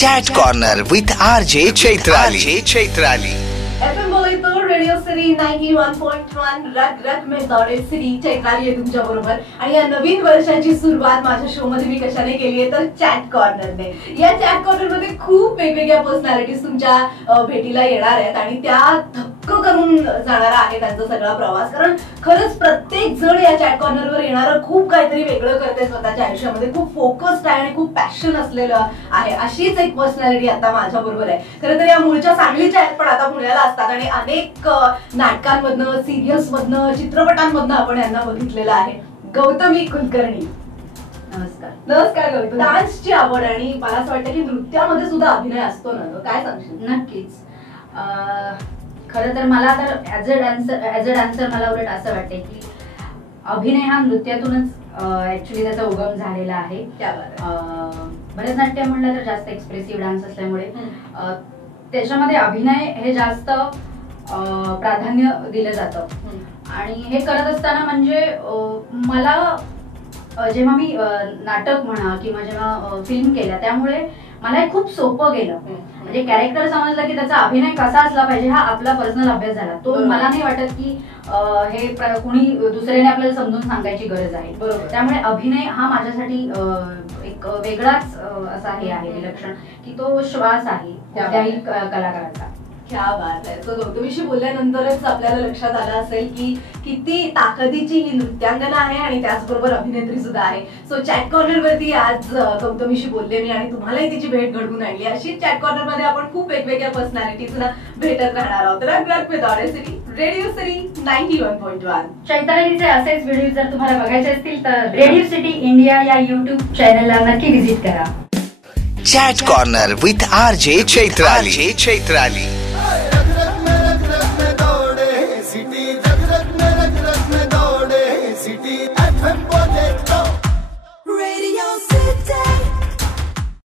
Chat corner with RJ Chaitrali. FM बोलतो radio city 91.1 रग रग में दौड़े सिटी चैत्राली आहे तुमच्या बरोबर। आणि या नवीन वर्षाची सुरुवात माझ्या शो मध्ये मी कशाने केली आहे तर चॅट कॉर्नरने। या चॅट कॉर्नर मध्ये खूप वेगवेगळ्या पर्सनॅलिटीज तुमच्या भेटीला येणार आहेत आणि त्या धक्क करून जाणार आहे त्यांचा सगळा प्रवास। कारण खरंच प्रत्येक जण या चॅट कॉर्नरवर येणारं खूप काहीतरी वेगळं करते स्वतःच्या आयुष्यामध्ये, खूप फोकस्ड आहे आणि खूप पॅशन असलेलं आहे। अशीच एक पर्सनॅलिटी आता माझ्या बरोबर आहे। खरं तर या मूळच्या सांगलीच्या आहेत पण आता पुण्याला असतात आणि अनेक नाटकांमधनं, सिरियल्स मधनं, चित्रपटांमधनं आपण यांना बघितलेलं आहे। गौतमी कुलकर्णी, नमस्कार। नमस्कार गौतमी। डान्सची आवड आणि मला असं वाटतं की नृत्यामध्ये सुद्धा अभिनय असतो ना, काय सांगशील? नक्कीच। खरं तर मला तर ऍज अ डान्सर मला उलट असं वाटते की अभिनय हा नृत्यातूनच ऍक्च्युली त्याचा उगम झालेला आहे। भरतनाट्य म्हणलं तर जास्त एक्सप्रेसिव्ह डान्स असल्यामुळे त्याच्यामध्ये अभिनय हे जास्त प्राधान्य दिलं जातं। आणि हे करत असताना म्हणजे मला जेव्हा मी नाटक म्हणा किंवा जेव्हा फिल्म केल्या त्यामुळे मला खूप सोपं गेलं। म्हणजे कॅरेक्टर समजलं की त्याचा अभिनय कसा असला पाहिजे हा आपला पर्सनल अभ्यास झाला। तो मला नाही वाटत की हे कुणी दुसऱ्याने आपल्याला समजून सांगायची गरज आहे। त्यामुळे अभिनय हा माझ्यासाठी एक वेगळाच असा हे आहे विलक्षण की तो श्वास आहे कोणत्याही कलाकाराचा। क्या बात आहे। सो गौतमीशी बोलल्यानंतरच आपल्याला लक्षात आलं असेल की किती ताकदीची ही नृत्यांगना आहे आणि त्याचबरोबर अभिनेत्री सुद्धा आहे। सो चॅट कॉर्नर वरती आज गौतमीशी बोलले मी आणि तुम्हालाही तिची भेट घडवून आणली। अशी चॅट कॉर्नर मध्ये आपण खूप वेगवेगळ्या पर्सनॅलिटीजना भेटत राहणार आहोत। रग रग में दौड़े सिटी रेडिओ सिटी 91.1। चैत्रालीचे असेच व्हिडिओ जर तुम्हाला बघायचे असतील तर रेडिओ सिटी इंडिया या YouTube चॅनलला नक्की व्हिजिट करा। Chat corner with RJ Chaitrali.